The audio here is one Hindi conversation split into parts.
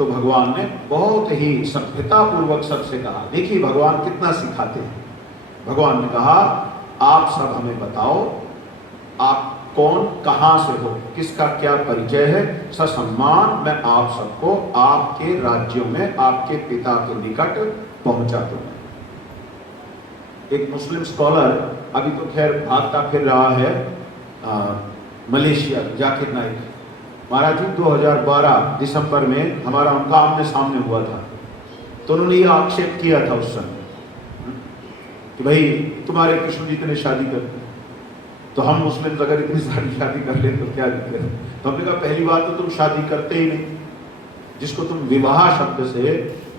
तो भगवान ने बहुत ही सभ्यता पूर्वक सबसे कहा। देखिए भगवान कितना सिखाते हैं। भगवान ने कहा आप सब हमें बताओ, आप कौन कहां से हो, किसका क्या परिचय है, ससम्मान मैं आप सबको आपके राज्यों में आपके पिता के निकट पहुंचा दूं। एक मुस्लिम स्कॉलर अभी तो खैर भागता फिर रहा है मलेशिया, जाकिर नाइक महाराज जी 2012 दिसंबर में हमारा उनका आमने सामने हुआ था, तो उन्होंने ये आक्षेप किया था उस समय कि भाई तुम्हारे कृष्ण जी इतने शादी करते, तो हम मुस्लिम अगर इतनी सारी शादी कर ले तो क्या दिक्कत है। तो हमने कहा पहली बात तो तुम शादी करते ही नहीं, जिसको तुम विवाह शब्द से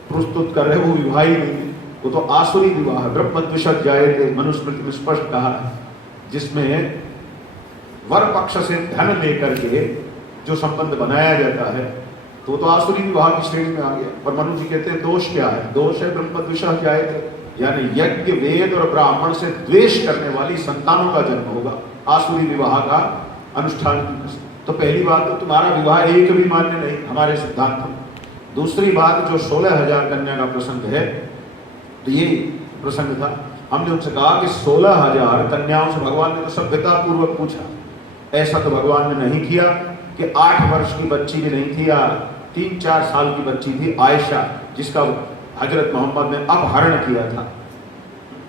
प्रस्तुत कर रहे हो वो विवाह ही नहीं, वो तो आसुरी विवाह, ब्रह्मद्विषद जायते मनुस्मृति में स्पष्ट कहा है, जिसमें वर पक्ष से धन लेकर के जो संबंध बनाया जाता है तो आसुरी विवाह की श्रेणी में आ गया। और मनु जी कहते हैं दोष क्या है, दोष है ब्रह्मद्विषद जायते, यानी यज्ञ वेद और ब्राह्मण से द्वेष करने वाली संतानों का जन्म होगा आसुरी विवाह का अनुष्ठान। तो पहली बात तो तुम्हारा विवाह एक भी मान्य नहीं हमारे सिद्धांत में। दूसरी बात जो 16,000 कन्या का प्रसंग है, तो ये प्रसंग था, हमने उनसे कहा कि 16,000 कन्याओं से भगवान ने तो सभ्यता पूर्वक पूछा, ऐसा तो भगवान ने नहीं किया कि 8 वर्ष की बच्ची भी नहीं थी या 3-4 साल की बच्ची थी आयशा, जिसका हजरत मोहम्मद ने अपहरण किया था।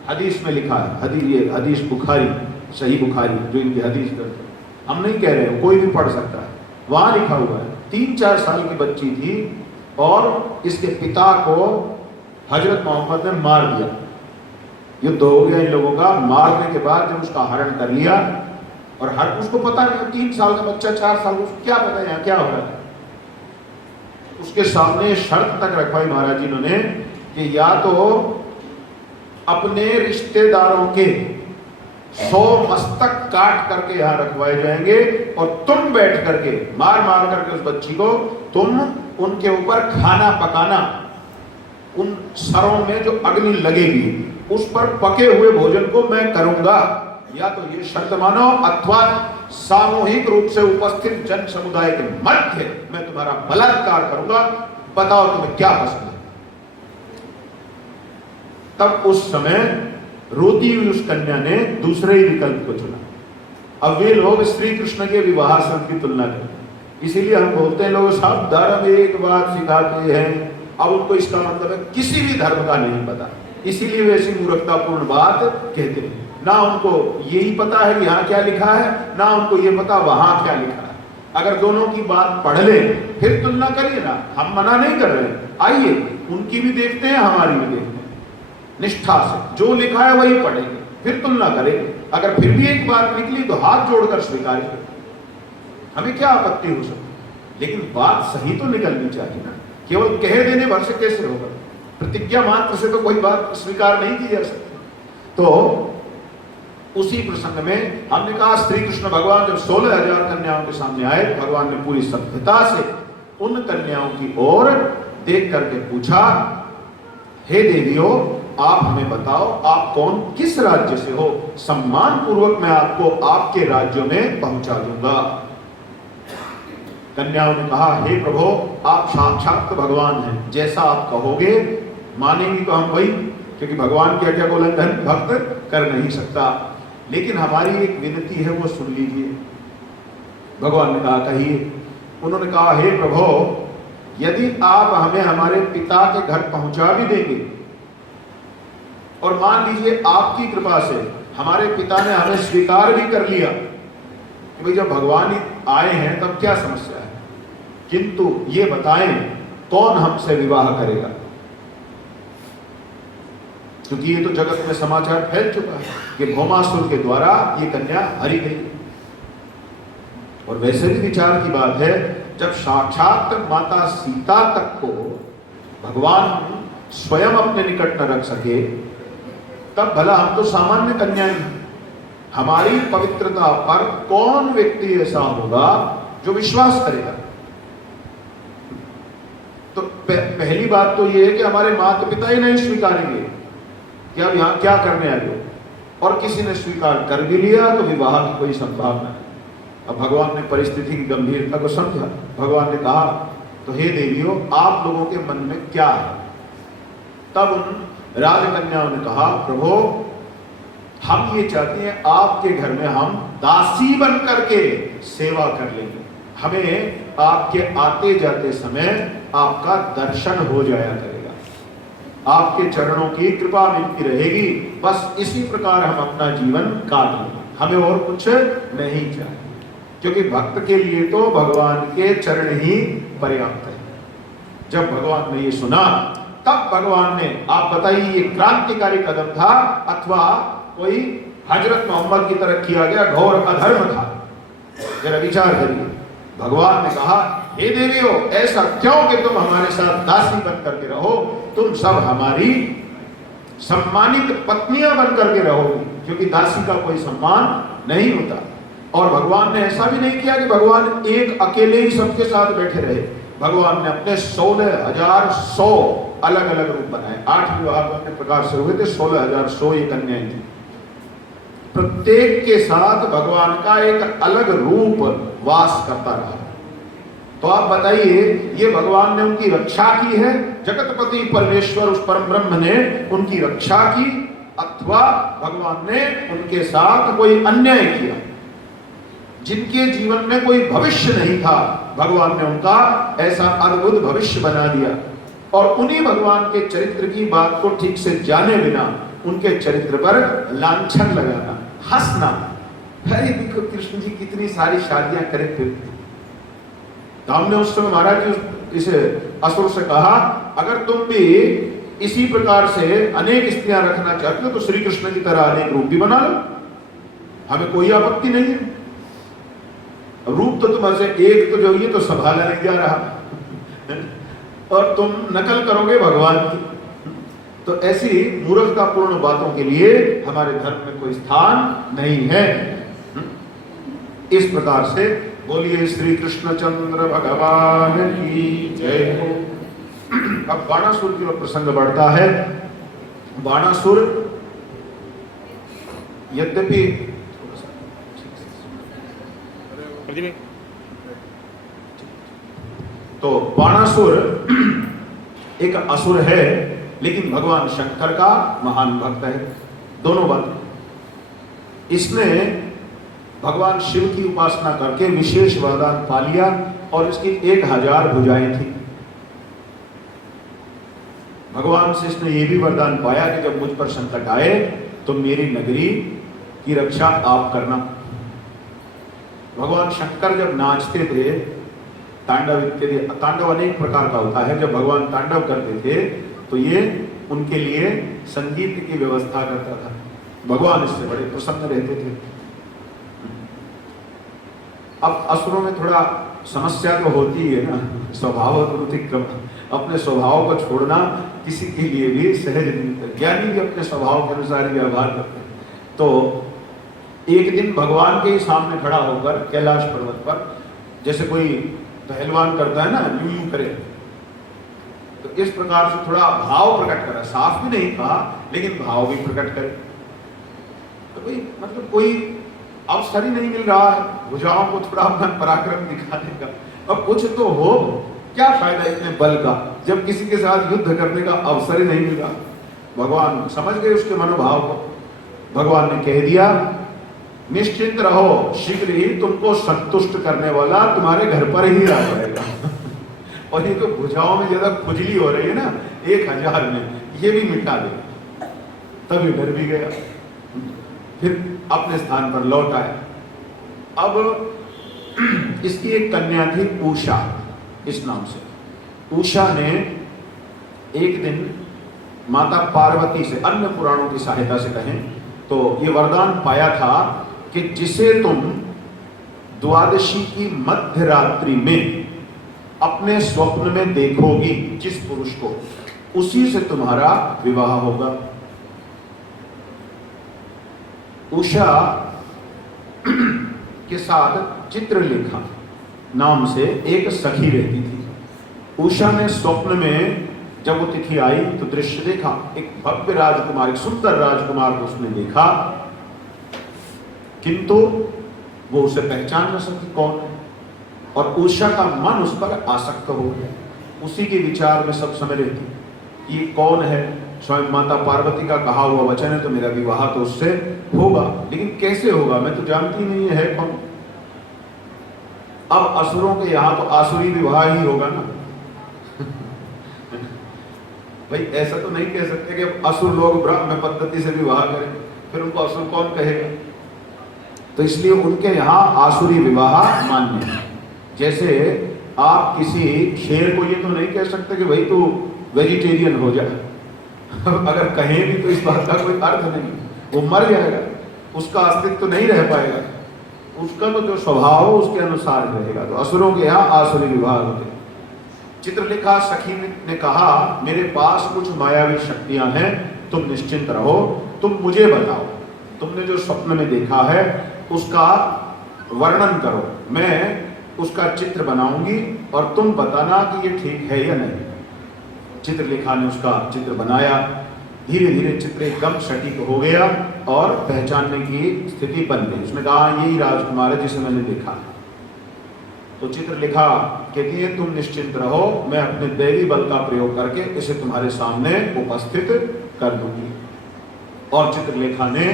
हदीस में लिखा है, ये हदीस बुखारी, सही बुखारी जो इनकी हदीस करते, हम नहीं कह रहे, कोई भी पढ़ सकता है, वहां लिखा हुआ है 3-4 साल की बच्ची थी और इसके पिता को हजरत मोहम्मद ने मार दिया। युद्ध हो गया इन लोगों का, मारने के बाद जब उसका हरण कर लिया और हर उसको पता नहीं, 3 साल का बच्चा 4 साल का, उसको क्या पता है यहाँ क्या हो रहा है। उसके सामने शर्त तक रखवाई महाराज जी ने कि या तो अपने रिश्तेदारों के 100 मस्तक काट करके यहाँ रखवाए जाएंगे और तुम बैठ करके मार मार करके उस बच्ची को तुम उनके ऊपर खाना पकाना, उन सरों में जो अग्नि लगेगी उस पर पके हुए भोजन को मैं करूंगा, या तो ये शर्त मानो अथवा सामूहिक रूप से उपस्थित जन समुदाय के मध्य मैं तुम्हारा बलात्कार करूंगा, बताओ तुम्हें क्या पसंद है। तब उस समय रोती हुई उस कन्या ने दूसरे ही विकल्प को चुना। अब वे लोग श्री कृष्ण के विवाह संघ की तुलना करते, इसीलिए हम बोलते हैं लोग सब धर्म एक बात सिखाते हैं, अब उनको इसका मतलब है किसी भी धर्म का नहीं पता, इसीलिए वे ऐसी मूर्खतापूर्ण बात कहते हैं। ना उनको यही पता है कि यहाँ क्या लिखा है, ना उनको ये पता वहां क्या लिखा है। अगर दोनों की बात पढ़ ले फिर तुलना करिए ना, हम मना नहीं कर रहे, आइए उनकी भी देखते हैं हमारी भी देखते हैं, निष्ठा से जो लिखा है वही पढ़ेंगे फिर तुलना करेंगे। अगर फिर भी एक बात निकली तो हाथ जोड़कर स्वीकार करें, हमें क्या आपत्ति हो सकती, लेकिन बात सही तो निकलनी चाहिए ना। केवल कह देने भर से कैसे होगा, प्रतिज्ञा मात्र से तो कोई बात स्वीकार नहीं की जा सकती। तो उसी प्रसंग में हमने कहा श्री कृष्ण भगवान जब 16,000 कन्याओं के सामने आए, भगवान ने पूरी सभ्यता से उन कन्याओं की ओर देख करके पूछा, हे देवियों आप हमें बताओ आप कौन किस राज्य से हो, सम्मान पूर्वक मैं आपको आपके राज्यों में पहुंचा दूंगा। कन्याओं ने कहा हे प्रभु आप साक्षात भगवान हैं, जैसा आप कहोगे मानेंगे तो हम वही, क्योंकि भगवान की आज्ञा को उल्लंघन भक्त कर नहीं सकता, लेकिन हमारी एक विनती है वो सुन लीजिए। भगवान ने कहा कहिए। उन्होंने कहा हे प्रभु यदि आप हमें हमारे पिता के घर पहुंचा भी देंगे और मान लीजिए आपकी कृपा से हमारे पिता ने हमें स्वीकार भी कर लिया कि भाई जब भगवान ही आए हैं तब क्या समस्या है, किंतु ये बताएं कौन हमसे विवाह करेगा, क्योंकि ये तो जगत में समाचार फैल चुका है कि भौमासुर के द्वारा ये कन्या हरी गई। और वैसे भी विचार की बात है, जब साक्षात माता सीता तक को भगवान स्वयं अपने निकट न रख सके, तब भला हम तो सामान्य कन्याएं, हमारी पवित्रता पर कौन व्यक्ति ऐसा होगा जो विश्वास करेगा। तो पहली बात तो ये है कि हमारे माता पिता ही नहीं स्वीकारेंगे कि अब यहां क्या करने आए हो, और किसी ने स्वीकार कर भी लिया तो विवाह की कोई संभावना नहीं। अब भगवान ने परिस्थिति की गंभीरता को समझा। भगवान ने कहा तो हे देवियों, आप लोगों के मन में क्या है? तब उन राजकन्याओं ने कहा, प्रभु हम ये चाहते हैं आपके घर में हम दासी बन करके सेवा कर लेंगे, हमें आपके आते जाते समय आपका दर्शन हो जाया करेगा, आपके चरणों की कृपा मिलती रहेगी, बस इसी प्रकार हम अपना जीवन काट लेंगे, हमें और कुछ नहीं चाहिए। क्योंकि भक्त के लिए तो भगवान के चरण ही पर्याप्त है। जब भगवान ने ये सुना तब भगवान ने, आप बताइए ये क्रांतिकारी कदम था अथवा कोई हजरत मोहम्मद की तरह किया गया घोर अधर्म था? जरा विचार करिए। भगवान ने कहा, हे देवियों, ऐसा क्यों कि तुम हमारे साथ दासी बन करके रहो, तुम सब हमारी सम्मानित पत्नियां बन करके रहोगी, क्योंकि दासी का कोई सम्मान नहीं होता। और भगवान ने ऐसा भी नहीं किया कि भगवान एक अकेले ही सबके साथ बैठे रहे। भगवान ने अपने 16,100 अलग अलग रूप बनाए। 8 विवाह अपने प्रकार से हुए थे, 16,100 ये कन्याएं थी। प्रत्येक के साथ भगवान का एक अलग रूप वास करता रहा। तो आप बताइए, ये भगवान ने उनकी रक्षा की है, जगतपति परमेश्वर उस परम ब्रह्म ने उनकी रक्षा की, अथवा भगवान ने उनके साथ कोई अन्याय किया? जिनके जीवन में कोई भविष्य नहीं था, भगवान ने उनका ऐसा अद्भुत भविष्य बना दिया। और उन्हीं भगवान के चरित्र की बात को ठीक से जाने बिना उनके चरित्र पर लांछन लगाना, हंसना, अरे देखो कृष्ण जी कितनी सारी शादियां करे फिरते। तो हमने उस समय महाराज इस असुर से कहा, अगर तुम भी इसी प्रकार से अनेक स्त्रियां रखना चाहते हो तो श्री कृष्ण की तरह अनेक रूप भी बना लो, हमें कोई आपत्ति नहीं है। रूप तो तुम ऐसे एक तो जो ये तो संभाला नहीं जा रहा और तुम नकल करोगे भगवान की। तो ऐसी मूर्खतापूर्ण बातों के लिए हमारे धर्म में कोई स्थान नहीं है। इस प्रकार से बोलिए श्री कृष्णचंद्र भगवान की जय हो। अब बाणासुर की ओर प्रसंग बढ़ता है। बाणासुर यद्यपि तो बाणासुर एक असुर है, लेकिन भगवान शंकर का महान भक्त है। दोनों बात। इसने भगवान शिव की उपासना करके विशेष वरदान पा लिया और इसकी 1000 भुजाएं थी। भगवान से इसने ये भी वरदान पाया कि जब मुझ पर संकट आए तो मेरी नगरी की रक्षा आप करना। भगवान शंकर जब नाचते थे, तांडव इत्यादि, तांडव अनेक प्रकार का होता है, जब भगवान तांडव करते थे तो ये उनके लिए संगीत की व्यवस्था करता था। भगवान इससे बड़े प्रसन्न रहते थे। अब असुरों में थोड़ा समस्या तो होती है ना, स्वभाव अतिक्रम, अपने स्वभाव को छोड़ना किसी के लिए भी सहज नहीं। ज्ञानी भी अपने स्वभाव के अनुसार ही व्यवहार करते हैं। तो एक दिन भगवान के ही सामने खड़ा होकर कैलाश पर्वत पर, जैसे कोई पहलवान करता है ना, यूं यूं करे, तो इस प्रकार से थोड़ा भाव प्रकट करा। साफ भी नहीं कहा, लेकिन भाव भी प्रकट करे। तो भाई मतलब कोई अवसर ही नहीं मिल रहा है भुजाओं को थोड़ा अपना पराक्रम दिखाने का। अब कुछ तो हो, क्या फायदा इतने बल का जब किसी के साथ युद्ध करने का अवसर ही नहीं मिल रहा। भगवान समझ गए उसके मनोभाव को। भगवान ने कह दिया, निश्चिंत रहो, शीघ्र ही तुमको संतुष्ट करने वाला तुम्हारे घर पर ही आ जाएगा। और ये तो भुजाओं में ज्यादा खुजली हो रही है ना 1000 में, ये भी मिटा दे। तब ये डर भी गया, फिर अपने स्थान पर लौट आया। अब इसकी एक कन्या थी उषा इस नाम से। उषा ने एक दिन माता पार्वती से, अन्य पुराणों की सहायता से कहें तो ये वरदान पाया था कि जिसे तुम द्वादशी की मध्य रात्रि में अपने स्वप्न में देखोगी, जिस पुरुष को, उसी से तुम्हारा विवाह होगा। उषा के साथ चित्रलेखा नाम से एक सखी रहती थी। उषा ने स्वप्न में जब वो तिथि आई तो दृश्य देखा, एक भव्य राजकुमार, एक सुंदर राजकुमार को उसने देखा, किंतु वो उसे पहचान न सकी कौन है। और उषा का मन उस पर आसक्त हो गया। उसी के विचार में सब समय रहती कि ये कौन है, स्वयं माता पार्वती का कहा हुआ वचन है तो मेरा विवाह तो उससे होगा, लेकिन कैसे होगा, मैं तो जानती नहीं है कौन। अब असुरों के यहाँ तो आसुरी विवाह ही होगा ना। भाई ऐसा तो नहीं कह सकते कि असुर लोग ब्राह्मण पद्धति से विवाह करें, फिर उनको असुर कौन कहेगा। तो इसलिए उनके यहाँ आसुरी विवाह मान्य है। जैसे आप किसी शेर को ये तो नहीं कह सकते कि भाई तू वेजिटेरियन हो जा। अगर कहें भी तो इस बात का कोई अर्थ नहीं, वो मर जाएगा, उसका अस्तित्व तो नहीं रह पाएगा, उसका तो जो स्वभाव हो उसके अनुसार रहेगा। तो असुरों के यहाँ आसुरी विवाह होते। चित्रलेखा सखी ने कहा मेरे पास कुछ मायावी शक्तियां हैं, तुम निश्चिंत रहो, तुम मुझे बताओ, तुमने जो स्वप्न में देखा है उसका वर्णन करो, मैं उसका चित्र बनाऊंगी और तुम बताना कि ये ठीक है या नहीं। चित्रलेखा ने उसका चित्र बनाया। धीरे धीरे चित्र एकदम सटीक हो गया और पहचानने की स्थिति बन गई। उसने कहा यही राजकुमार है जिसे मैंने देखा। तो चित्रलेखा कहती है तुम निश्चिंत रहो, मैं अपने दैवी बल का प्रयोग करके इसे तुम्हारे सामने उपस्थित कर दूंगी। और चित्रलेखा ने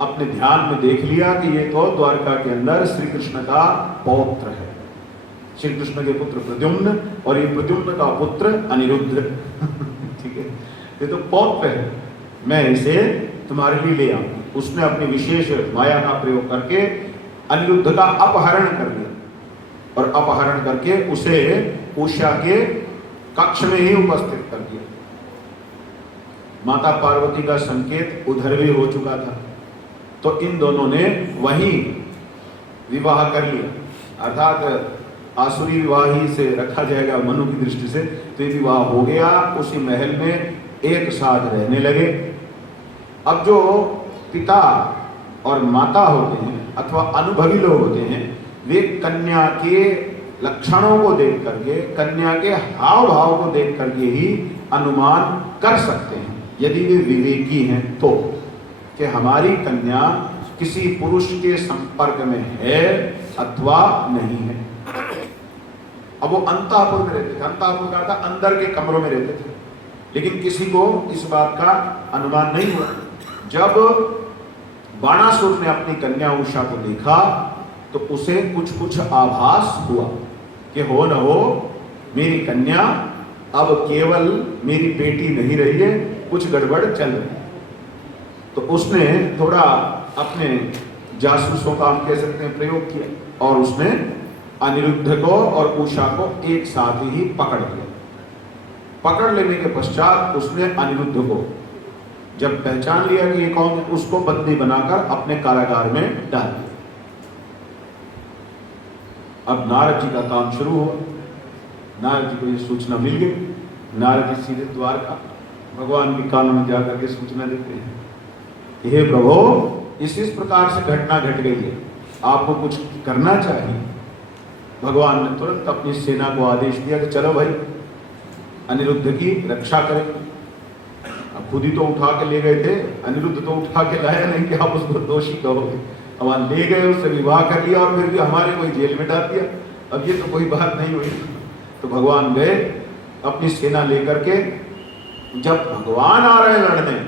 अपने ध्यान में देख लिया कि ये तो द्वारका के अंदर श्री कृष्ण का पौत्र है, श्री कृष्ण के पुत्र प्रद्युम्न, और ये प्रद्युम्न का पुत्र अनिरुद्ध। ठीक है, ये तो पौत्र है, मैं इसे तुम्हारे लिए ले आऊंगी। उसने अपनी विशेष माया का प्रयोग करके अनिरुद्ध का अपहरण कर लिया और अपहरण करके उसे उषा के कक्ष में ही उपस्थित कर दिया। माता पार्वती का संकेत उधर भी हो चुका था, तो इन दोनों ने वहीं विवाह कर लिया। अर्थात आसुरी विवाह ही से रखा जाएगा मनु की दृष्टि से, तो ये विवाह हो गया। उसी महल में एक साथ रहने लगे। अब जो पिता और माता होते हैं अथवा अनुभवी लोग होते हैं, वे कन्या के लक्षणों को देख करके, कन्या के हाव भाव को देख करके ही अनुमान कर सकते हैं, यदि वे विवेकी हैं तो, कि हमारी कन्या किसी पुरुष के संपर्क में है अथवा नहीं है। अब वो अंतापुर में रहते थे, अंतापुर का था अंदर के कमरों में रहते थे, लेकिन किसी को इस बात का अनुमान नहीं हुआ। जब बाणासुर ने अपनी कन्या उषा को देखा तो उसे कुछ कुछ आभास हुआ कि हो न हो मेरी कन्या अब केवल मेरी बेटी नहीं रही है, कुछ गड़बड़ चल रही है। तो उसने थोड़ा अपने जासूसों का, हम कह सकते हैं, प्रयोग किया और उसने अनिरुद्ध को और उषा को एक साथ ही पकड़ लिया। पकड़ लेने के पश्चात उसने अनिरुद्ध को जब पहचान लिया कि ये कौन है, उसको बंदी बनाकर अपने कारागार में डाल दिया। अब नारद जी का काम शुरू हुआ। नारद जी को ये सूचना मिल गई। नारद जी सीधे द्वारका भगवान के कानों में जाकर के सूचना देते हैं, हे प्रभु इस प्रकार से घटना घट गई है, आपको कुछ करना चाहिए। भगवान ने तुरंत अपनी सेना को आदेश दिया कि चलो भाई अनिरुद्ध की रक्षा करें। अब खुद ही तो उठा के ले गए थे, अनिरुद्ध तो उठा के लाया नहीं कि आप उसको दोषी कहोगे। अब ले गए, उससे विवाह कर लिया और फिर भी हमारे कोई जेल में डाल दिया। अब ये तो कोई बात नहीं हुई। तो भगवान गए अपनी सेना लेकर के। जब भगवान आ रहे लड़ने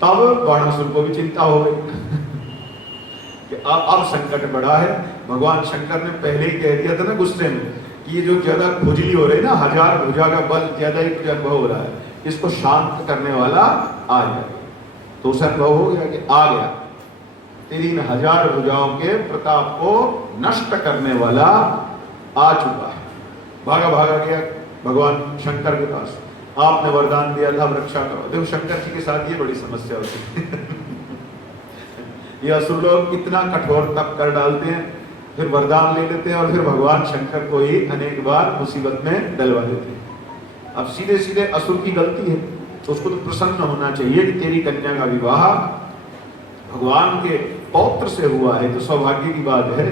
तब बाणासुर को भी चिंता हो गई कि अब संकट बड़ा है। भगवान शंकर ने पहले ही कह दिया था ना गुस्से में कि ये जो ज्यादा खुजली हो रही है ना, 1000 भुजा का बल ज्यादा ही कुछ अनुभव हो रहा है, इसको शांत करने वाला आ जाए। तो उसे अनुभव हो गया कि आ गया, 3000 भुजाओं के प्रताप को नष्ट करने वाला आ चुका है। भागा भागा गया भगवान शंकर के पास। आपने वरदान दिया था रक्षा करो। देखो शंकर जी के साथ ये बड़ी समस्या होती है। ये असुर लोग इतना कठोर तप कर डालते हैं, फिर वरदान ले लेते हैं और फिर भगवान शंकर को ही अनेक बार मुसीबत में डलवा देते हैं। अब सीधे सीधे असुर की गलती है, तो उसको तो प्रसन्न होना चाहिए कि तेरी कन्या का विवाह भगवान के पौत्र से हुआ है, तो सौभाग्य की बात है।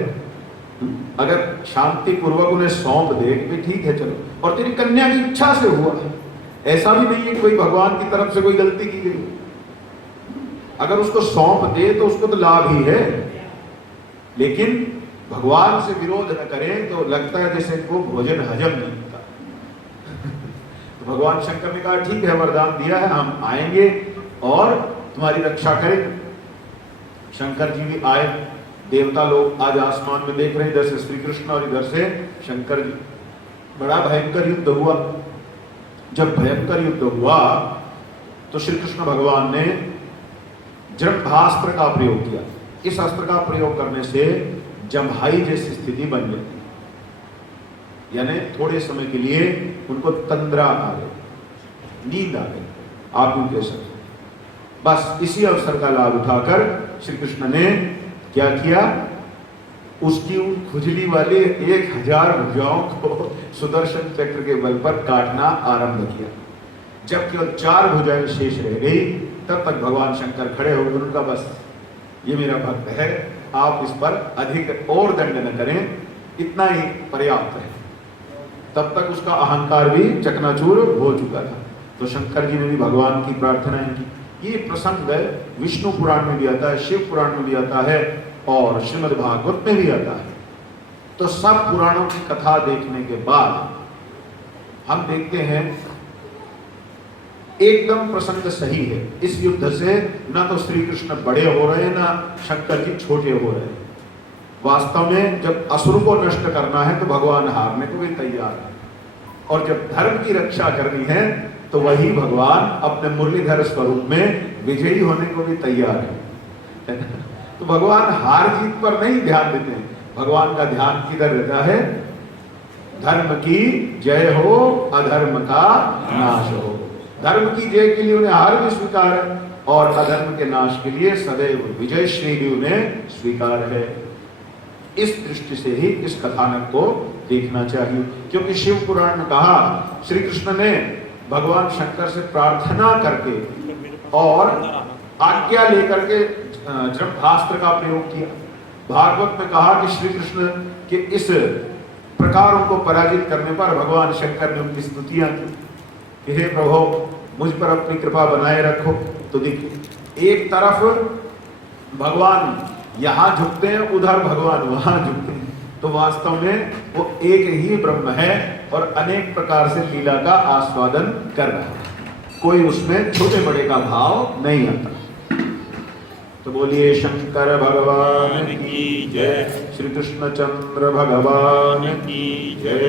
अगर शांति पूर्वक उन्हें सौंप दे भी ठीक है चलो, और तेरी कन्या की इच्छा से हुआ है, ऐसा भी नहीं है कि कोई भगवान की तरफ से कोई गलती की गई। अगर उसको सौंप दे तो उसको तो लाभ ही है, लेकिन भगवान से विरोध न करें तो लगता है जैसे इनको भोजन हजम नहीं होता। तो भगवान शंकर ने कहा ठीक है, वरदान दिया है, हम आएंगे और तुम्हारी रक्षा करेंगे। शंकर जी भी आए, देवता लोग आज आसमान में देख रहे हैं, इधर से श्री कृष्ण और इधर से शंकर जी। बड़ा भयंकर युद्ध हुआ। जब भयंकर युद्ध हुआ तो श्री कृष्ण भगवान ने जम्भास्त्र का प्रयोग किया। इस अस्त्र का प्रयोग करने से जम्भाई जैसी स्थिति बन गई, यानी थोड़े समय के लिए उनको तंद्रा आ गई, नींद आ गई, आप यूं कह सकते। बस इसी अवसर का लाभ उठाकर श्री कृष्ण ने क्या किया, उसकी खुजली वाली 1000 भुजाओं को सुदर्शन चक्र के बल पर काटना आरंभ किया। जब केवल 4 भुजाएं शेष रह गई, तब तक भगवान शंकर खड़े हो गए। उनका बस ये मेरा भक्त है, आप इस पर अधिक और दंड न करें, इतना ही पर्याप्त है। तब तक उसका अहंकार भी चकनाचूर हो चुका था। तो शंकर जी ने भी भगवान की प्रार्थनाएं की। ये प्रसंग विष्णु पुराण में भी आता है, शिव पुराण में भी आता है और श्रीमद् भागवत में भी आता है। तो सब पुराणों की कथा देखने के बाद हम देखते हैं एकदम प्रसंग सही है। इस युद्ध से ना तो श्री कृष्ण बड़े हो रहे हैं, ना शंकर जी छोटे हो रहे हैं। वास्तव में जब असुर को नष्ट करना है तो भगवान हारने को भी तैयार है, और जब धर्म की रक्षा करनी है तो वही भगवान अपने मुरलीधर स्वरूप में विजयी होने को भी तैयार है। तो भगवान हार जीत पर नहीं ध्यान देते हैं, भगवान का ध्यान किधर रहता है, धर्म की जय हो, अधर्म का नाश हो। धर्म की जय के लिए उन्हें हार भी स्वीकार है और अधर्म के नाश के लिए सदैव विजय श्री भी उन्हें स्वीकार है। इस दृष्टि से ही इस कथानक को देखना चाहिए, क्योंकि शिव पुराण में कहा श्री कृष्ण ने भगवान शंकर से प्रार्थना करके और आज्ञा लेकर के जम्भास्त्र का प्रयोग किया। भागवत में कहा कि श्री कृष्ण के इस प्रकार उनको पराजित करने पर भगवान शंकर ने उनकी स्तुतियां की कि हे प्रभु, मुझ पर अपनी कृपा बनाए रखो। तो देखिए, एक तरफ भगवान यहाँ झुकते हैं, उधर भगवान वहां झुकते हैं। तो वास्तव में वो एक ही ब्रह्म है और अनेक प्रकार से लीला का आस्वादन कर रहा है, कोई उसमें छोटे बड़े का भाव नहीं आता। तो बोलिए शंकर भगवान की जय, श्री कृष्ण चंद्र भगवान की जय।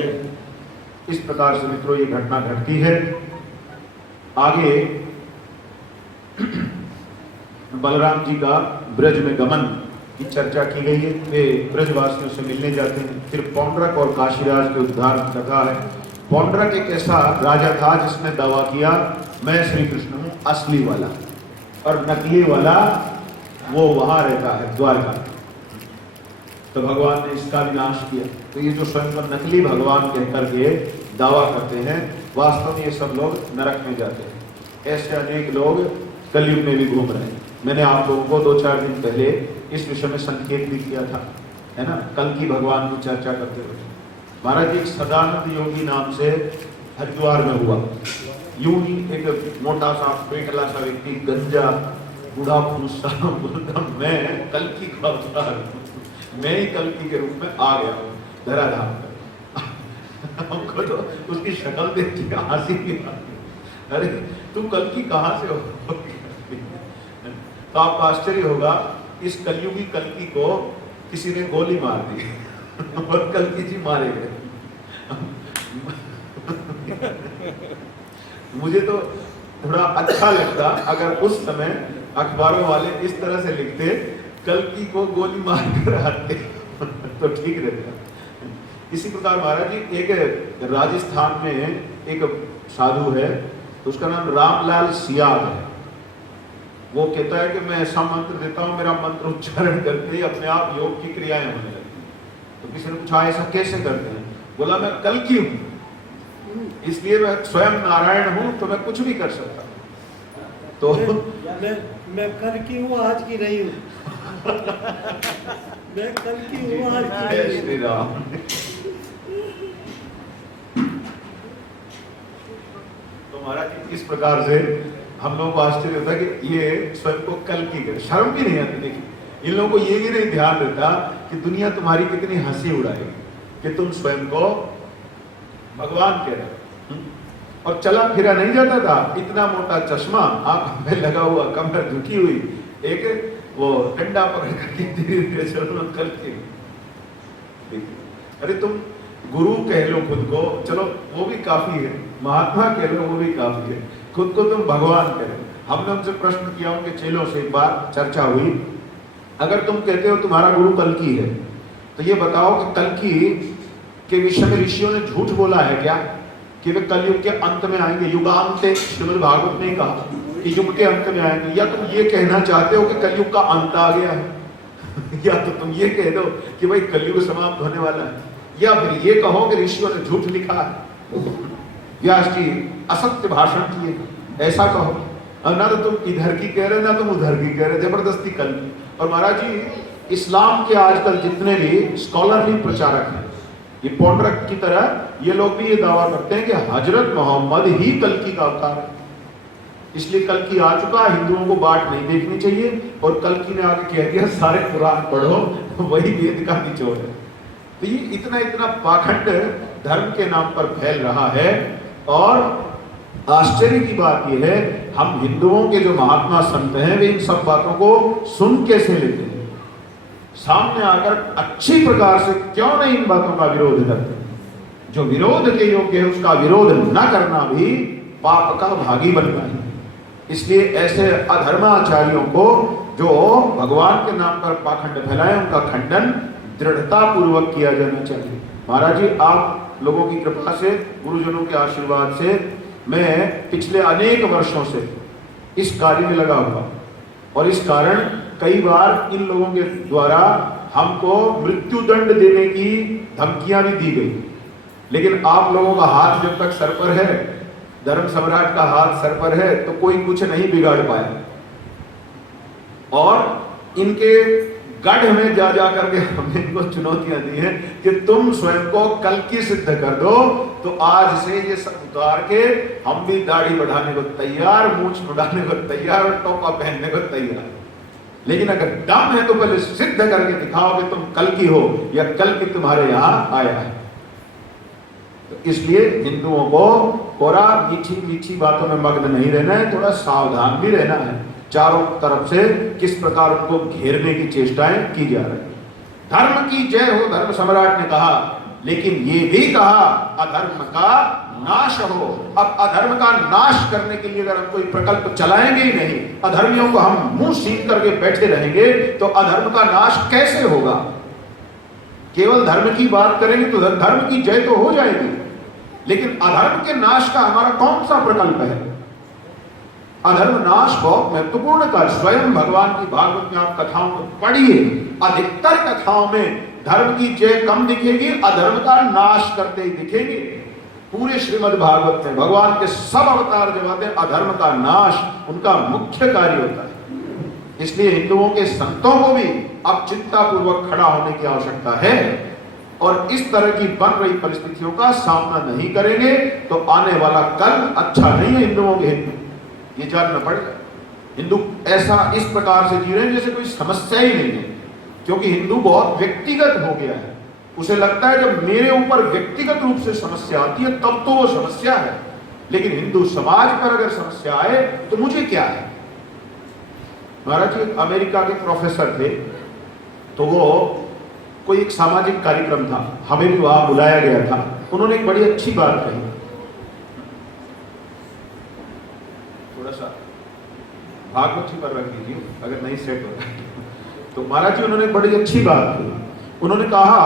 इस प्रकार से मित्रों ये घटना घटती है। आगे बलराम जी का ब्रज में गमन की चर्चा की गई है। वे ब्रजवासियों से मिलने जाते हैं। फिर पौंड्रक और काशीराज के उद्धार की कथा है। पौंड्रक एक ऐसा राजा था जिसने दावा किया मैं श्री कृष्ण हूँ असली वाला, और नकली वाला वो वहां रहता है द्वारका। तो भगवान ने इसका विनाश किया। तो ये जो स्वयं को नकली भगवान कहकर के दावा करते हैं, वास्तव में ये सब लोग नरक में जाते हैं। ऐसे अनेक लोग कलयुग में भी घूम रहे हैं। मैंने आप लोगों को 2-4 दिन पहले इस विषय में संकेत भी किया था, है ना, कल की भगवान की चर्चा करते हुए। महाराज एक सदानंद योगी नाम से हरिद्वार में हुआ। यूं ही एक मोटा सा पेटला सा व्यक्ति, गंजा बूढ़ा फूसा, बोलता मैं कल्कि का अवतार, मैं ही कल्कि के रूप में आ गया हूँ धराधाम पर। हमको तो उसकी शक्ल देख के हंसी भी आती, अरे तुम कल्कि कहाँ से हो? तो आपको आश्चर्य होगा, इस कलयुगी कल्कि को किसी ने गोली मार दी और कल्कि जी मारे गए। मुझे तो थोड़ा अच्छा लगता अगर उस समय अखबारों वाले इस तरह से लिखते कल्कि को गोली मार कर आते तो ठीक रहता। इसी प्रकार महाराज जी एक राजस्थान में एक साधु है, उसका नाम रामलाल सियाग है। वो कहता है कि मैं ऐसा मंत्र देता हूँ, मेरा मंत्र उच्चारण करके ही अपने आप योग की क्रियाएं होने लगती। तो किसी ने पूछा ऐसा कैसे करते हैं? बोला मैं कल्कि हूँ, इसलिए मैं स्वयं नारायण हूँ, तो मैं कुछ भी कर सकता हूँ। तो मैं कल्कि हूँ, आज की नहीं हूँ। मैं कल्कि हूँ, आज की नहीं हूँ। श्री राम। तो महाराज इस प्रकार से हम लोगों को आश्चर्य होता है कि ये स्वयं को कल्कि कर, शर्म भी नहीं आती। देखिए इन लोगों को ये भी नहीं ध्यान देता कि दुनिया तुम्हारी कितनी हंसी उड़ाएगी कि तुम स्वयं को भगवान कह रहे हो। और चला फिरा नहीं जाता था, इतना मोटा चश्मा आंख में लगा हुआ, कमर झुकी हुई, एक वो डंडा पकड़ करके धीरे धीरे चलो कल्कि। अरे तुम गुरु कह लो खुद को, चलो वो भी काफी है, महात्मा कह लो वो भी काफी है, खुद को तुम भगवान कह लो। हमने उनसे प्रश्न किया, उनके चेलों से एक बार चर्चा हुई, अगर तुम कहते हो तुम्हारा गुरु कल्कि है, तो ये बताओ कि कल्कि के विषय में ऋषियों ने झूठ बोला है क्या कि वे कलयुग के अंत में आएंगे? युगांते श्रीमद् भागवत ने कहा कि युग के अंत में आएंगे। या तुम ये कहना चाहते हो कि कलयुग का अंत आ गया है या तो तुम ये कह दो कि भाई कलयुग समाप्त होने वाला है, या फिर ये कहो कि ऋषियों ने झूठ लिखा है, व्यास जी असत्य भाषण किए, ऐसा कहो। और ना तो तुम इधर की कह रहे ना तुम उधर की कह रहे, जबरदस्ती कल्कि। और महाराज जी, इस्लाम के आजकल जितने भी स्कॉलरली प्रचारक हैं, ये पौंड्रक की तरह ये लोग भी ये दावा करते हैं कि हजरत मोहम्मद ही कल्कि का अवतार है, इसलिए कल्कि आ चुका, हिंदुओं को बाट नहीं देखनी चाहिए। और कल्कि ने आगे कह दिया सारे कुरान पढ़ो, वही वेद का निचोड़ है। तो ये इतना इतना पाखंड धर्म के नाम पर फैल रहा है। और आश्चर्य की बात यह है, हम हिंदुओं के जो महात्मा संत हैं वे इन सब बातों को सुन कैसे लेते हैं, सामने आकर अच्छी प्रकार से क्यों नहीं इन बातों का विरोध करते? जो विरोध के योग्य है उसका विरोध न करना भी पाप का भागी बनता है। इसलिए ऐसे अधर्माचार्यों को जो भगवान के नाम पर पाखंड फैलाए, उनका खंडन दृढ़ता पूर्वक किया जाना चाहिए। महाराज जी, आप लोगों की कृपा से, गुरुजनों के आशीर्वाद से मैं पिछले अनेक वर्षों से इस कार्य में लगा हुआ, और इस कारण कई बार इन लोगों के द्वारा हमको मृत्यु दंड देने की धमकियां भी दी गई, लेकिन आप लोगों का हाथ जब तक सर पर है, धर्म सम्राट का हाथ सर पर है, तो कोई कुछ नहीं बिगाड़ पाया। और इनके गढ़ में जा जा करके हमने इनको चुनौतियां दी हैं कि तुम स्वयं को कल्कि सिद्ध कर दो, तो आज से ये सब उतार के हम भी दाढ़ी बढ़ाने को तैयार, मूंछ बढ़ाने को तैयार और टोपा पहनने को तैयार। लेकिन अगर दम है तो पहले सिद्ध करके दिखाओ कि तुम कल्कि हो या कल्कि तुम्हारे यहां आया है। तो इसलिए हिंदुओं को थोड़ा मीठी मीठी बातों में मग्न नहीं रहना है, थोड़ा सावधान भी रहना है। चारों तरफ से किस प्रकार उनको घेरने की चेष्टाएं की जा रही है। धर्म की जय हो, धर्म सम्राट ने कहा, लेकिन ये भी कहा अधर्म का नाश हो। अब अधर्म का नाश करने के लिए अगर हम कोई प्रकल्प चलाएंगे ही नहीं, अधर्मियों को हम मुंह सीध करके बैठे रहेंगे, तो अधर्म का नाश कैसे होगा? केवल धर्म की बात करेंगे तो धर्म की जय तो हो जाएगी, लेकिन अधर्म के नाश का हमारा कौन सा प्रकल्प है? अधर्म नाश बहुत महत्वपूर्ण कार्य। स्वयं भगवान की भागवत में आप कथाओं को पढ़िए, अधिकतर कथाओं में धर्म की जय कम दिखेगी, अधर्म का नाश करते ही दिखेंगे। पूरे श्रीमद् भागवत में भगवान के सब अवतार जब आते हैं, अधर्म का नाश उनका मुख्य कार्य होता है। इसलिए हिंदुओं के संतों को भी अब चिंता पूर्वक खड़ा होने की आवश्यकता है, और इस तरह की बन रही परिस्थितियों का सामना नहीं करेंगे तो आने वाला कल अच्छा नहीं है हिंदुओं के हित में, ये जानना पड़ेगा। हिंदू ऐसा इस प्रकार से जी रहे हैं जैसे कोई समस्या ही नहीं है, क्योंकि हिंदू बहुत व्यक्तिगत हो गया है। उसे लगता है जब मेरे ऊपर व्यक्तिगत रूप से समस्या आती है तब तो वो समस्या है, लेकिन हिंदू समाज पर अगर समस्या आए तो मुझे क्या है। महाराज जी, अमेरिका के प्रोफेसर थे, तो वो कोई एक सामाजिक कार्यक्रम था, हमें भी वहां बुलाया गया था। उन्होंने एक बड़ी अच्छी बात कही, थोड़ा सा भागवत जी पर रख दीजिए अगर नहीं सेट हो रहा। तो महाराज जी, उन्होंने बड़ी अच्छी बात की। उन्होंने कहा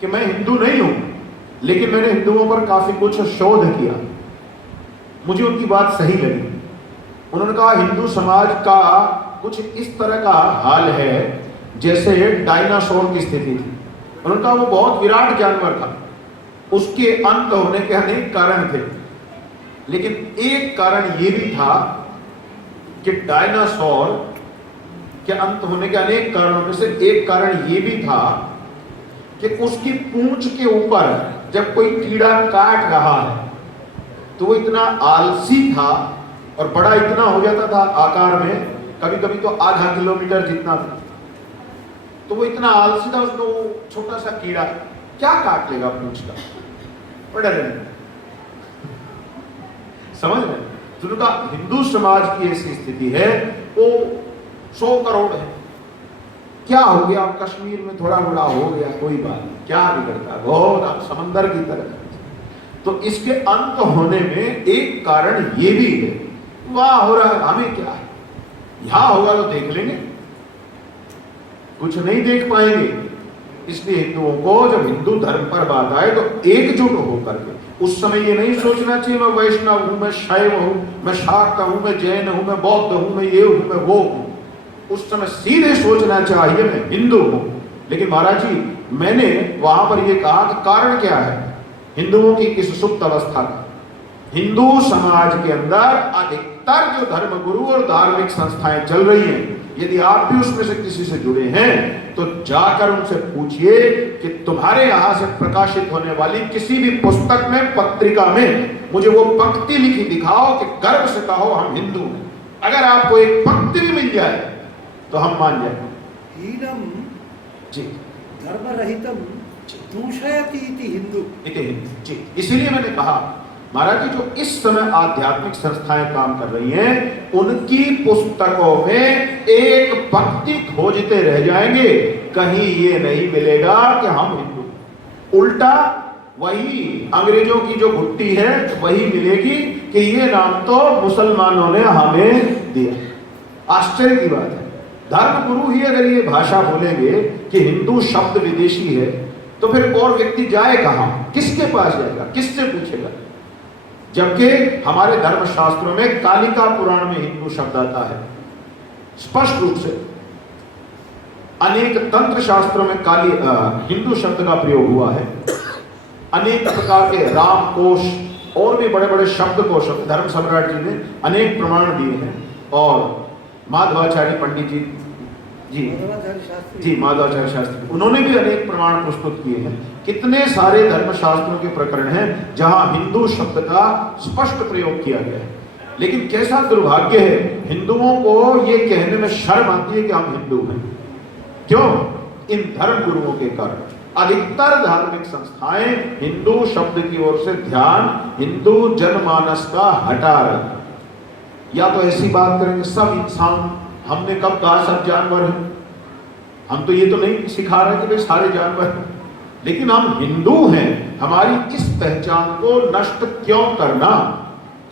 कि मैं हिंदू नहीं हूं, लेकिन मैंने हिंदुओं पर काफी कुछ शोध किया, मुझे उनकी बात सही लगी। उन्होंने कहा हिंदू समाज का कुछ इस तरह का हाल है जैसे डायनासोर की स्थिति थी। उन्होंने कहा वो बहुत विराट जानवर था, उसके अंत होने के अनेक कारण थे, लेकिन एक कारण ये भी था कि डायनासोर के अंत होने के अनेक कारणों में से एक कारण ये भी था कि उसकी पूंछ के ऊपर जब कोई कीड़ा काट रहा है तो वो इतना आलसी था और बड़ा इतना हो जाता था आकार में, कभी कभी तो आधा किलोमीटर जितना था। तो वो इतना आलसी था, उसको वो छोटा सा कीड़ा क्या काट लेगा पूंछ का, बड़ा डर। समझ रहे? तो उनका हिंदू समाज की ऐसी स्थिति है, वो 100 करोड़ है, क्या हो गया, आप कश्मीर में थोड़ा बड़ा हो गया, कोई बात नहीं, क्या बिगड़ता, बहुत आप समंदर की तरह। तो इसके अंत होने में एक कारण ये भी है, वहां हो रहा है, हमें क्या है, यहां होगा तो देख लेंगे, कुछ नहीं देख पाएंगे। इसलिए हिंदुओं को जब हिंदू धर्म पर बात आए तो एकजुट होकर के, उस समय ये नहीं सोचना चाहिए मैं वैष्णव हूं, मैं शैव हूं, मैं शाक्त हूं, मैं जैन हूं, मैं बौद्ध हूं, मैं ये हूं, मैं वो हूं। उस समय सीधे सोचना चाहिए मैं हिंदू हूं। लेकिन महाराज जी, मैंने वहां पर यह कहा कि कारण क्या है हिंदुओं की किस सुप्त अवस्था का। हिंदू समाज के अंदर अधिकतर जो धर्म गुरु और धार्मिक संस्थाएं चल रही हैं, यदि आप भी उसमें से किसी से जुड़े हैं तो जाकर उनसे पूछिए कि तुम्हारे यहां से प्रकाशित होने वाली किसी भी पुस्तक में, पत्रिका में मुझे वो पंक्ति लिखी दिखाओ कि गर्व से कहो हम हिंदू हैं। अगर आपको एक पंक्ति भी मिल जाए तो हम मान जाएंगे। हीनम जी धर्मरहितम दूषयति इति हिंदू। जी, इसीलिए मैंने कहा महाराज जी, जो इस समय आध्यात्मिक संस्थाएं काम कर रही हैं, उनकी पुस्तकों में एक पंक्ति खोजते रह जाएंगे, कहीं ये नहीं मिलेगा कि हम हिंदू। उल्टा वही अंग्रेजों की जो घुट्टी है वही मिलेगी कि ये नाम तो मुसलमानों ने हमें दिया। आश्चर्य की बात है, धर्म गुरु ही अगर ये भाषा बोलेंगे कि हिंदू शब्द विदेशी है, तो फिर और व्यक्ति जाए कहां, किसके पास जाएगा, किससे पूछेगा? जबकि हमारे धर्म शास्त्रों में कालिका पुराण में हिंदू शब्द आता है स्पष्ट रूप से। अनेक तंत्र शास्त्रों में हिंदू शब्द का प्रयोग हुआ है। अनेक प्रकार के राम कोश और भी बड़े बड़े शब्द कोश धर्म सम्राट जी ने अनेक प्रमाण दिए हैं। और माधवाचार्य पंडित जी माधवाचार्य शास्त्री, उन्होंने भी अनेक प्रमाण प्रस्तुत किए हैं। कितने सारे धर्मशास्त्रों के प्रकरण हैं जहां हिंदू शब्द का स्पष्ट प्रयोग किया गया है। लेकिन कैसा दुर्भाग्य है, हिंदुओं को ये कहने में शर्म आती है कि हम हिंदू हैं। क्यों? इन धर्म गुरुओं के कारण। अधिकतर धार्मिक संस्थाएं हिंदू शब्द की ओर से ध्यान हिंदू जनमानस का हटा रहे। या तो ऐसी बात करेंगे सब इंसान, हमने कब कहा सब जानवर हैं? हम तो ये तो नहीं सिखा रहे कि भाई सारे जानवर हैं, लेकिन हम हिंदू हैं। हमारी इस पहचान को नष्ट क्यों करना?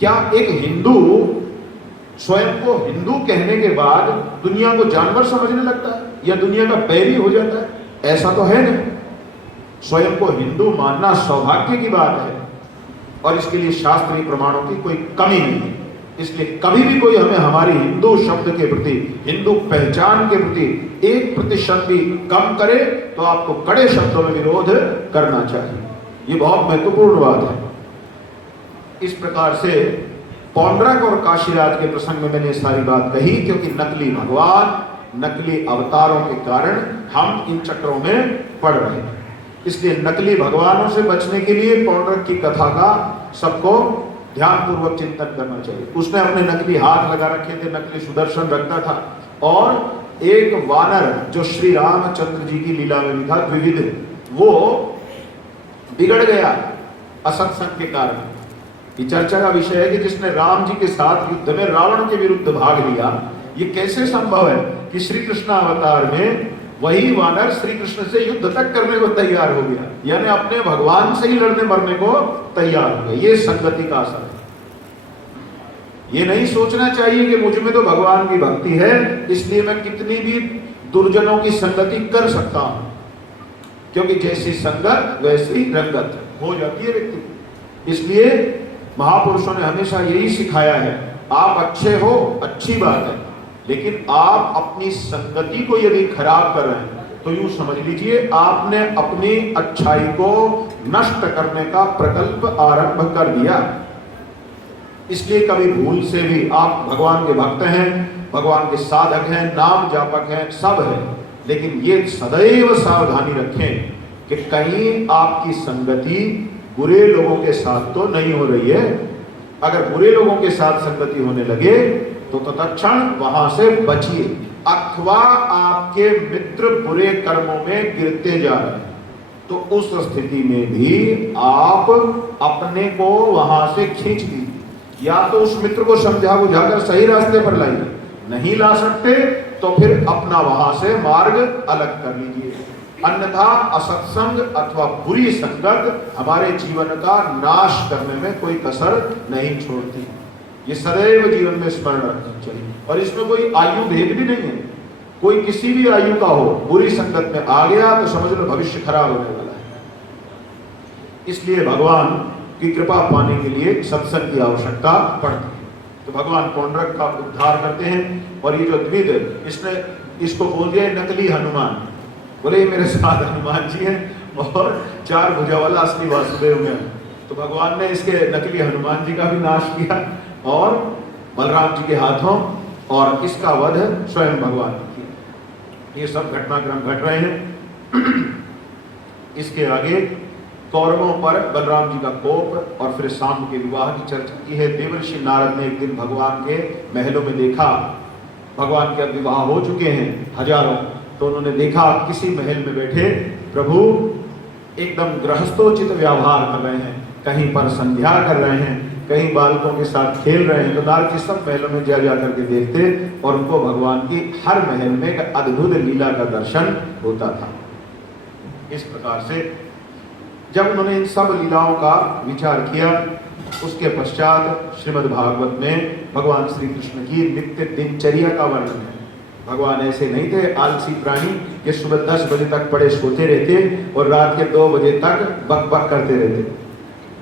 क्या एक हिंदू स्वयं को हिंदू कहने के बाद दुनिया को जानवर समझने लगता है या दुनिया का बैरी हो जाता है? ऐसा तो है नहीं। स्वयं को हिंदू मानना सौभाग्य की बात है और इसके लिए शास्त्रीय प्रमाणों की कोई कमी नहीं है। इसलिए कभी भी कोई हमें हमारी हिंदू शब्द के प्रति, हिंदू पहचान के प्रति 1% भी कम करे तो आपको कड़े शब्दों में विरोध करना चाहिए। ये बहुत महत्वपूर्ण बात है। इस प्रकार से पौंड्रक और काशीराज के प्रसंग में मैंने सारी बात कही, क्योंकि नकली भगवान, नकली अवतारों के कारण हम इन चक्रों में पड़ रहे हैं। इसलिए नकली भगवानों से बचने के लिए पौंड्रक की कथा का सबको ध्यान पूर्वक चिंतन करना चाहिए। उसने अपने नकली हाथ लगा रखे थे, नकली सुदर्शन रखता था, और एक वानर जो श्री रामचंद्र जी की लीला में भी था, द्विविध, वो बिगड़ गया असत्संग के कारण। ये चर्चा का विषय है कि जिसने राम जी के साथ युद्ध में रावण के विरुद्ध भाग लिया, ये कैसे संभव है कि श्री कृष्ण अवतार में वही वानर श्री कृष्ण से युद्ध तक करने को तैयार हो गया, यानी अपने भगवान से ही लड़ने मरने को तैयार हो गया। ये संगति का असर है। ये नहीं सोचना चाहिए कि मुझ में तो भगवान की भक्ति है, इसलिए मैं कितनी भी दुर्जनों की संगति कर सकता हूं, क्योंकि जैसी संगत वैसी रंगत हो जाती है व्यक्ति। इसलिए महापुरुषों ने हमेशा यही सिखाया है, आप अच्छे हो अच्छी बात है, लेकिन आप अपनी संगति को यदि खराब कर रहे हैं तो यूं समझ लीजिए आपने अपनी अच्छाई को नष्ट करने का प्रकल्प आरंभ कर दिया। इसलिए कभी भूल से भी आप भगवान के भक्त हैं, भगवान के साधक हैं, नाम जापक हैं, सब है, लेकिन ये सदैव सावधानी रखें कि कहीं आपकी संगति बुरे लोगों के साथ तो नहीं हो रही है। अगर बुरे लोगों के साथ संगति होने लगे तो तत्क्षण वहां से बचिए। अथवा आपके मित्र बुरे कर्मों में गिरते जा रहे हैं, तो उस स्थिति में भी आप अपने को वहां से खींच लीजिए। या तो उस मित्र को समझा बुझाकर सही रास्ते पर लाइए, नहीं ला सकते तो फिर अपना वहां से मार्ग अलग कर लीजिए। अन्यथा असत्संग अथवा बुरी संगत हमारे जीवन का नाश करने में कोई कसर नहीं छोड़ती। ये सदैव जीवन में स्मरण रखना चाहिए। और इसमें कोई आयु भेद भी नहीं है, कोई किसी भी आयु का हो, बुरी संगत में आ गया तो समझ लो भविष्य खराब होने वाला है। इसलिए भगवान की कृपा पाने के लिए सत्संग की आवश्यकता पड़ती है। तो भगवान पौंड्रक का उद्धार करते हैं। और ये जो द्विध, इसने इसको बोल दिया नकली हनुमान। बोले ये मेरे साथ हनुमान जी हैं और 4 भुजा वाला असली वासुदेव में। तो भगवान ने इसके नकली हनुमान जी का भी नाश किया और बलराम जी के हाथों, और इसका वध स्वयं भगवान ने किया। ये सब घटनाक्रम घट रहे हैं। इसके आगे कौरवों पर बलराम जी का कोप और फिर शाम के विवाह की चर्चा की है। देवर्षि नारद ने एक दिन भगवान के महलों में देखा, भगवान के विवाह हो चुके हैं हजारों, तो उन्होंने देखा किसी महल में बैठे प्रभु एकदम गृहस्थोचित व्यवहार कर रहे हैं, कहीं पर संध्या कर रहे हैं, कहीं बालकों के साथ खेल रहे हैं। तो नारद के सब महलों में जा जा करके देखते और उनको भगवान की हर महल में एक अद्भुत लीला का दर्शन होता था। इस प्रकार से जब उन्होंने इन सब लीलाओं का विचार किया, उसके पश्चात श्रीमद् भागवत में भगवान श्री कृष्ण की नित्य दिनचर्या का वर्णन है। भगवान ऐसे नहीं थे आलसी प्राणी कि सुबह 10 बजे तक पड़े सोते रहते और रात के 2 बजे तक बक बक करते रहते।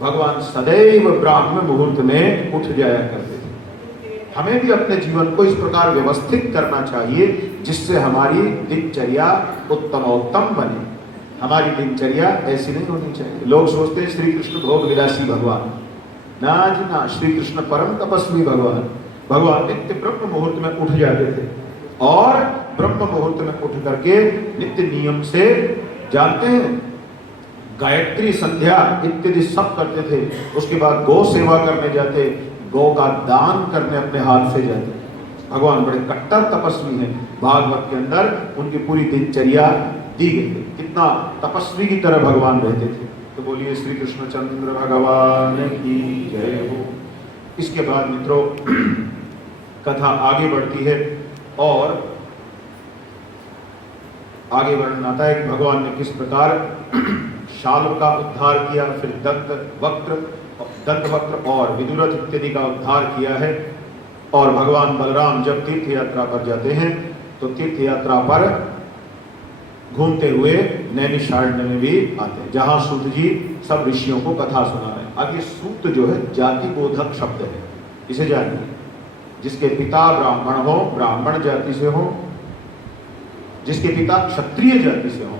भगवान सदैव ब्राह्म मुहूर्त में उठ जाया करते थे। हमें भी अपने जीवन को इस प्रकार व्यवस्थित करना चाहिए जिससे हमारी दिनचर्या उत्तमोत्तम बने। हमारी दिनचर्या ऐसी नहीं होनी चाहिए। लोग सोचते हैं श्री कृष्ण भोग विलासी भगवान, ना जी ना, श्री कृष्ण परम तपस्वी भगवान। भगवान नित्य ब्रह्म मुहूर्त में उठ जाते थे और ब्रह्म मुहूर्त में उठ करके नित्य नियम से, जानते हैं, गायत्री संध्या इत्यादि सब करते थे। उसके बाद गौ सेवा करने जाते, गौ का दान करने अपने हाथ से जाते। भगवान बड़े कट्टर तपस्वी हैं। भागवत के अंदर उनकी पूरी दिनचर्या दी गई है, कितना तपस्वी की तरह भगवान रहते थे। तो बोलिए श्री कृष्णचंद्र भगवान की जय हो। इसके बाद मित्रों कथा आगे बढ़ती है और आगे वर्णन आता है कि भगवान ने किस प्रकार शाल्व का उद्धार किया, फिर दंतवक्त्र और विदुरथ इत्यादि का उद्धार किया है। और भगवान बलराम जब तीर्थ यात्रा पर जाते हैं तो तीर्थ यात्रा पर घूमते हुए नैमिषारण्य में भी आते हैं, जहां सूत जी सब ऋषियों को कथा सुना रहे हैं। अब ये सूत जो है जाति बोधक शब्द है, इसे जानिए। जिसके पिता ब्राह्मण हो, ब्राह्मण जाति से हो, जिसके पिता क्षत्रिय जाति से हो,